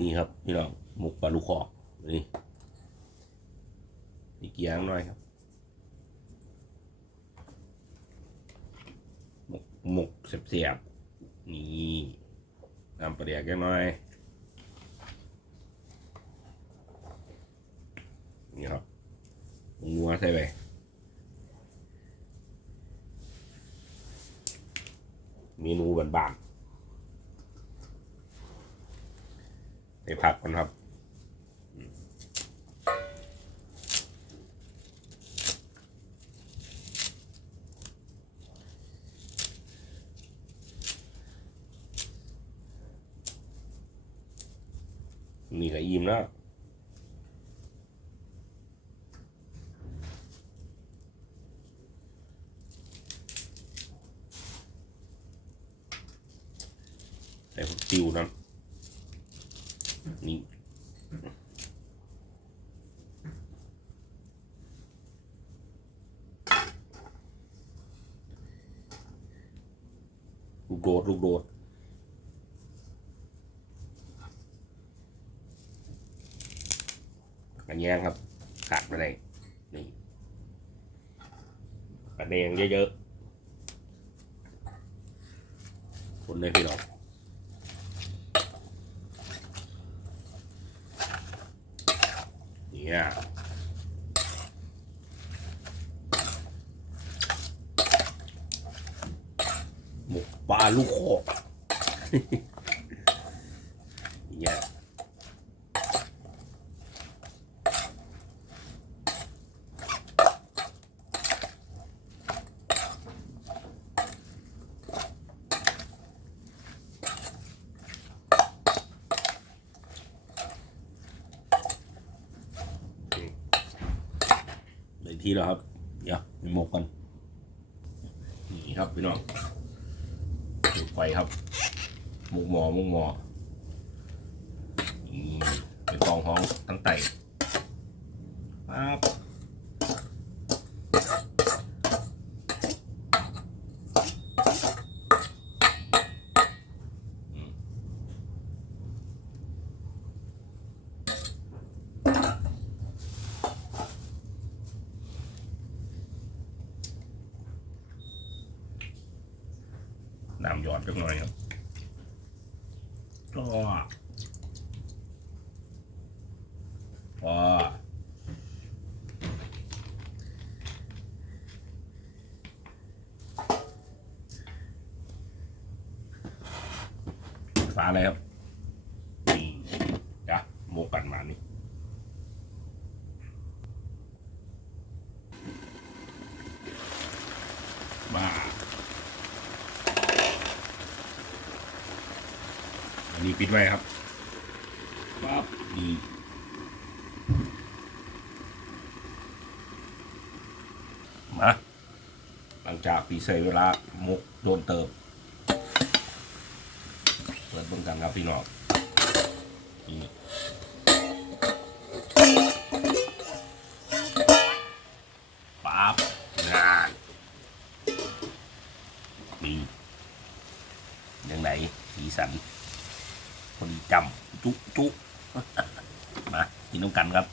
นี่ครับพี่น้องหมกปลาลูกคอกนี่นี่เกียงหน่อยครับ หมกหมกเสียบๆนี่น้ำปลาเดียกยังหน่อยนี่ครับงัวใส่ไปเมนูบานๆ ไปผักกันครับนี่ก็อิ่มแล้วใส่ผักติวนะ นี่ลูกโดดลูกโดดกระแยงครับขาดไปเลยนี่กระแดงเยอะๆคนเลยพี่น้อง เนี่ยหมกปลาลูกโคก เนี่ย เลย ที่แล้วครับ เดี๋ยวไปหมกกันนี่ครับพี่น้องไฟครับหมกหมอหมกหมอนี่เป็นกองห้องตั้งแต่ปั๊บ น้ำหยอดจักหน่อยครับ ก็พอฟ้าเลยครับนี่จ้ะโมกกันมานี่บ้า อั นนี้ปิดไว้ครับปั๊บนี่มาหลังจากปีใส่เวลาหมกโดนเติมเปิดเบิ่งกันครับพี่น้องนี่ปั๊บงานนี่ยังไงสีสัน พอดีจำจุจุมากินน้ำกันครับ